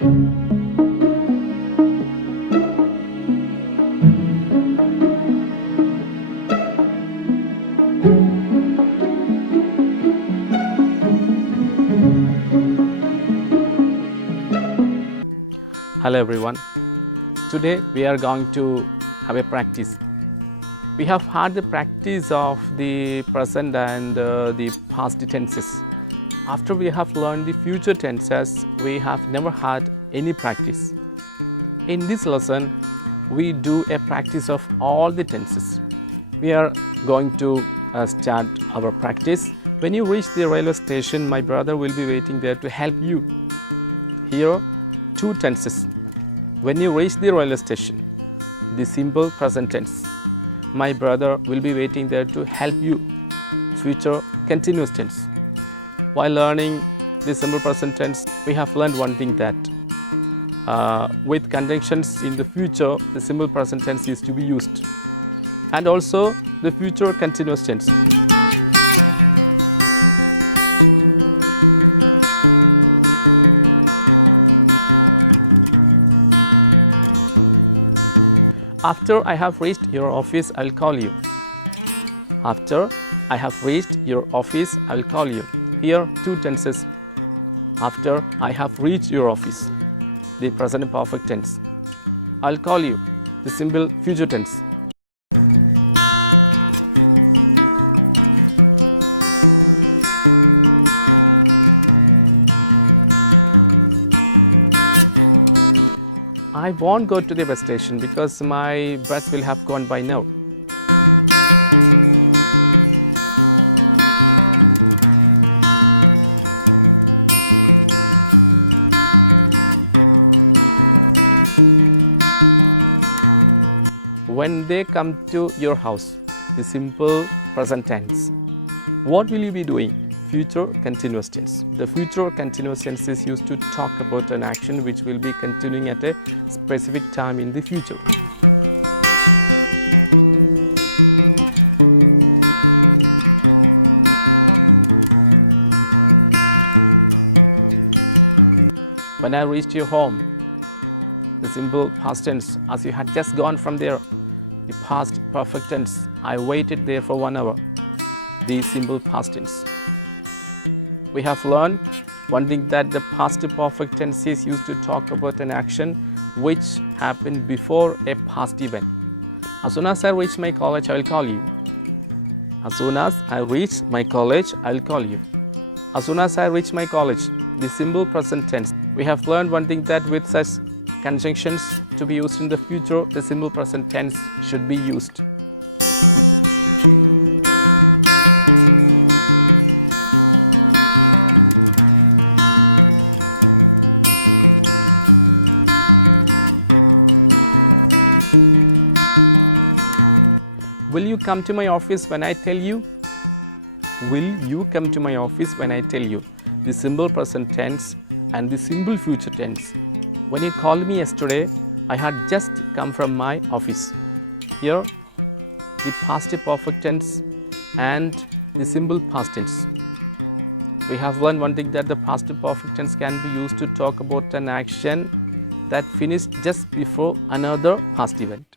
Hello everyone. Today we are going to have a practice. We have had the practice of the present and the past tenses. After we have learned the future tenses, we have never had any practice. In this lesson, we do a practice of all the tenses. We are going to start our practice. When you reach the railway station, my brother will be waiting there to help you. Here, two tenses. When you reach the railway station, the simple present tense. My brother will be waiting there to help you. Future continuous tense. While learning the simple present tense, we have learned one thing that with conjunctions in the future, the simple present tense is to be used. And also the future continuous tense. After I have reached your office, I will call you. After I have reached your office, I will call you. Here, two tenses. After I have reached your office, the present perfect tense. I will call you, the simple future tense. I won't go to the bus station because my bus will have gone by now. When they come to your house, the simple present tense. What will you be doing? Future continuous tense. The future continuous tense is used to talk about an action which will be continuing at a specific time in the future. When I reached your home, the simple past tense, as you had just gone from there. The past perfect tense, I waited there for 1 hour. The simple past tense. We have learned one thing that the past perfect tense is used to talk about an action which happened before a past event. As soon as I reach my college, I will call you. As soon as I reach my college, I will call you. As soon as I reach my college, the simple present tense. We have learned one thing that with such conjunctions to be used in the future, the simple present tense should be used. Will you come to my office when I tell you? Will you come to my office when I tell you? The simple present tense and the simple future tense. When you called me yesterday, I had just come from my office. Here, the past perfect tense and the simple past tense. We have learned one thing that the past perfect tense can be used to talk about an action that finished just before another past event.